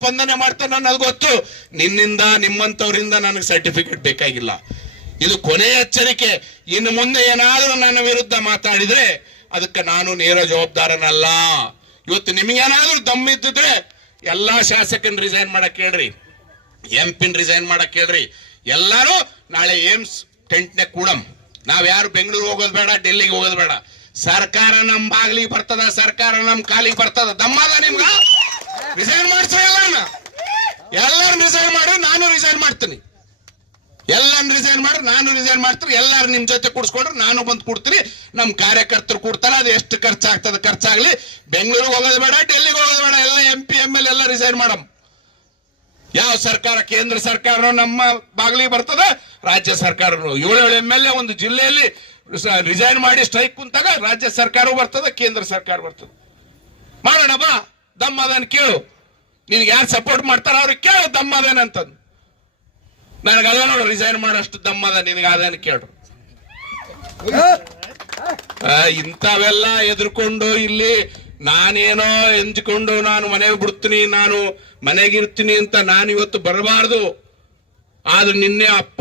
ಸ್ಪಂದನೆ ಮಾಡ್ತಾನೆ ಅನ್ನೋದು ಗೊತ್ತು. ನಿನ್ನಿಂದ ನಿಮ್ಮಂತವರಿಂದ ನನಗೆ ಸರ್ಟಿಫಿಕೇಟ್ ಬೇಕಾಗಿಲ್ಲ. ಇದು ಕೊನೆಯ ಎಚ್ಚರಿಕೆ. ಇನ್ನು ಮುಂದೆ ಏನಾದರೂ ನನ್ನ ವಿರುದ್ಧ ಮಾತಾಡಿದ್ರೆ ಅದಕ್ಕೆ ನಾನು ನೇರ ಜವಾಬ್ದಾರನಲ್ಲ. ಇವತ್ತು ನಿಮಗೇನಾದ್ರೂ ದಮ್ಮಿದ್ದಿದ್ರೆ ಎಲ್ಲಾ ಶಾಸಕನ್ ರಿಸೈನ್ ಮಾಡಕ್ ಹೇಳ್ರಿ, ಎಂಪಿನ್ ರಿಸೈನ್ ಮಾಡಕ್ ಹೇಳ್ರಿ. ಎಲ್ಲಾರು ನಾಳೆ ಏಮ್ಸ್ ಟೆಂಟ್ನೆ ಕೂಡಮ್. ನಾವ್ ಯಾರು ಬೆಂಗಳೂರು ಹೋಗೋದು ಬೇಡ, ಡೆಲ್ಲಿಗೆ ಹೋಗೋದು ಬೇಡ. ಸರ್ಕಾರ ನಮ್ ಬಾಗ್ಲಿಗೆ ಬರ್ತದ, ಸರ್ಕಾರ ನಮ್ ಕಾಲಿಗೆ ಬರ್ತದ. ದಮ್ಮದ ನಿಮ್ಗ ರಿಸೈನ್ ಮಾಡ್ಸೋ. ಎಲ್ಲಾರು ರಿಸೈನ್ ಮಾಡಿ, ನಾನು ರಿಸೈನ್ ಮಾಡ್ತೀನಿ. ಎಲ್ಲಾರು ರಿಸೈನ್ ಮಾಡಿ, ನಾನು ರಿಸೈನ್ ಮಾಡ್ತೀನಿ. ಎಲ್ಲಾರು ನಿಮ್ ಜೊತೆ ಕೂಡಿಸ್ಕೊಂಡ್ರೆ ನಾನು ಬಂದು ಕೊಡ್ತೀನಿ. ನಮ್ ಕಾರ್ಯಕರ್ತರು ಕೊಡ್ತಾರೆ. ಅದು ಎಷ್ಟು ಖರ್ಚಾಗ್ತದೆ ಖರ್ಚಾಗ್ಲಿ. ಬೆಂಗಳೂರಿಗೆ ಹೋಗೋದು ಬೇಡ, ಡೆಲ್ಲಿಗೆ ಹೋಗೋದು ಬೇಡ. ಎಲ್ಲ MP ML ಎಲ್ಲ ರಿಸೈನ್ ಮಾಡಮ್. ಯಾವ ಸರ್ಕಾರ, ಕೇಂದ್ರ ಸರ್ಕಾರ ನಮ್ಮ ಬಾಗ್ಲಿಗೆ ಬರ್ತದ, ರಾಜ್ಯ ಸರ್ಕಾರ 7 MLA ಒಂದು ಜಿಲ್ಲೆಯಲ್ಲಿ ರಿಸೈನ್ ಮಾಡಿ ಸ್ಟ್ರೈಕ್ ಕುಂತಾಗ ರಾಜ್ಯ ಸರ್ಕಾರ ಬರ್ತದ, ಕೇಂದ್ರ ಸರ್ಕಾರ ಬರ್ತದ. ಮಾಡೋಣ ಬಾ. ದಮ್ಮದನ್ ಕೇಳು. ನಿನ್ಗೆ ಯಾರು ಸಪೋರ್ಟ್ ಮಾಡ್ತಾರ ಅವ್ರಿಗೆ ಕೇಳು ದಮ್ಮದೇನಂತಂದು. ನನಗೆ ಅದ ನೋಡು, ರಿಸೈನ್ ಮಾಡೋಷ್ಟು ದಮ್ಮದ ನಿನಗೆ ಅದೇನು ಕೇಳು. ಇಂಥವೆಲ್ಲ ಎದುರ್ಕೊಂಡು ಇಲ್ಲಿ ನಾನೇನೋ ಎಂಜಿಕೊಂಡು ನಾನು ಮನೆಗೆ ಬಿಡ್ತೀನಿ, ನಾನು ಮನೆಗಿರ್ತೀನಿ ಅಂತ ನಾನು ಇವತ್ತು ಬರಬಾರ್ದು. ಆದ್ರೆ ನಿನ್ನೆ ಅಪ್ಪ